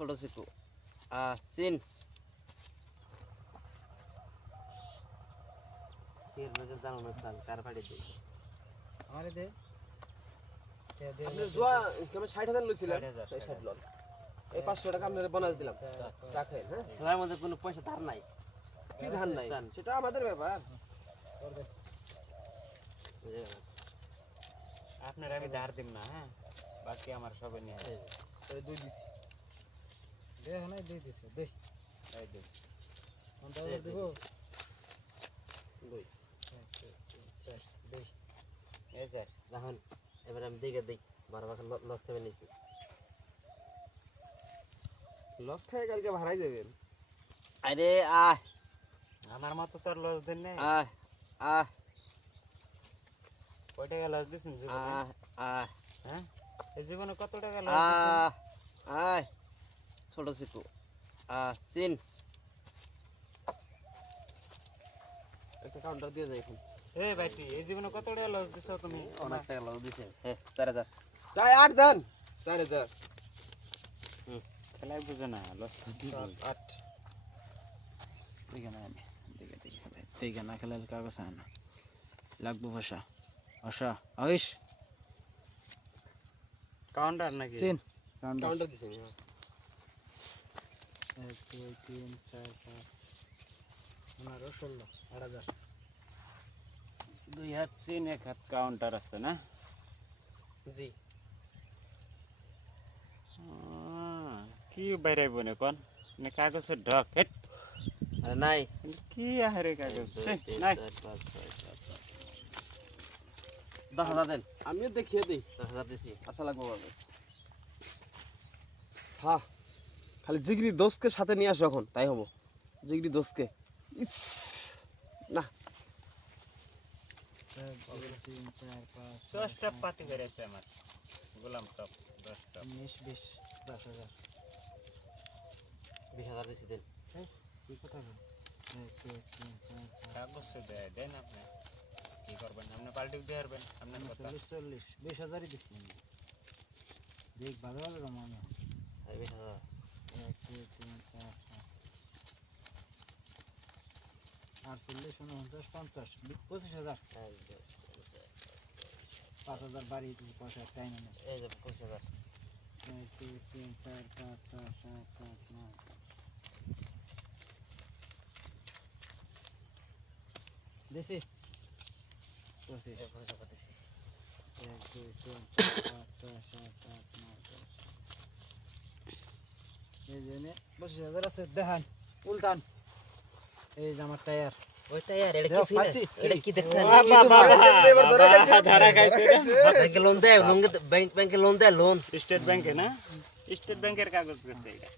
ছোট চিকু চিন সির মধ্যে জানো না চাল কার বাড়ি দে আমারে দে আপনি জোয়া কেমন 60,000 লইছিলেন 60 লন এই 500 টাকা আপনাদের বোনাস দিলাম রাখেন হ্যাঁ তোমার মধ্যে কোনো পয়সা ধার নাই কি ধান নাই সেটা আমাদের ব্যাপার বুঝে গেল আপনার আমি ধার দিম না হ্যাঁ বাকি আমার সবে নিয়ে আসবে এই দুই দিছি দে হনাই দে দিছে দে এই দে কোনটা দেব দুই 4 দে এই স্যার রাখুন এবার আমি দেখে দেই বারবার লস খাবে নিছি লস খায় কালকে ভাড়াই দেবেন আরে আহ আমার মতো তোর লস দেন নাই আহ আহ কয় টাকা লস দিছেন জীবনে আহ আহ হ্যাঁ এই জীবনে কত টাকা লস দিছেন আহ আয় ছোট চিকু চিন একটা কাউন্টার দিয়ে যাই এখন এই ভাইটি এই জীবনে কত টাকা লস দিছো তুমি অনেক টাকা লস দিছে হ্যাঁ 4000 চাই 8 দেন 4000 খেলাই বুঝে না লস দিব 8 দেখে না আমি দেখে না খেলার কাগজ আয় না লাগবো ভাষা ভাষা আইস কাউন্টার নাকি চিন কাউন্টার কাউন্টার দিছেন 1 2 3 4 5 15 16 8000 দুই হাত চিন এক হাত কাউন্টার আছে না জি কি বাইরাইব না কোন না কাগজের ঢক হেট আরে নাই কি আহারে কাগজ নাই 10,000 দেন আমিও দেখিয়ে দেই 10,000 দিছি আচ্ছা লাগবে বলবে হ্যাঁ খালি জিগরি দোস্তকে সাথে নিয়ে আসো এখন তাই হবো জিগরি দোস্তকে ইস, না 1 2 3 4 5 10টা পাতি বেরাইছে আমার গোলাম টপ 10টা 19 20 10000 20,000 দিছি দেন কি কথা বল 1 2 3 4 কাগজ দেয় দেন আপনি কি করবেন আপনি পাল্টি দিয়ে হারবেন আপনার কথা 40 20000ই দিছি দেখ ভালো ভালো রমানো 20,000 1 2 3 4 5 48 49 50 25000 5000 বাড়ি দিছি পয়সা টাইম নেই এই যে 25,000 1 2 3 4 5 6 7 8 9 দেশি এই 25,000 দিছি 1 2 3 4 5 6 7 8 9 10 এই জেনে 25000 আছে দেখান উল্টান এই যে আমার টায়ার ওইটা यार এটা দেখো, কি ছিল পাচ্ছি। এটা কি দেখছেন ধারা খাইছে ব্যাংকে লোন দেয় ব্যাংকে লোন দেয় লোন স্টেট ব্যাংকে না স্টেট ব্যাংকের কাগজ গেছে এটা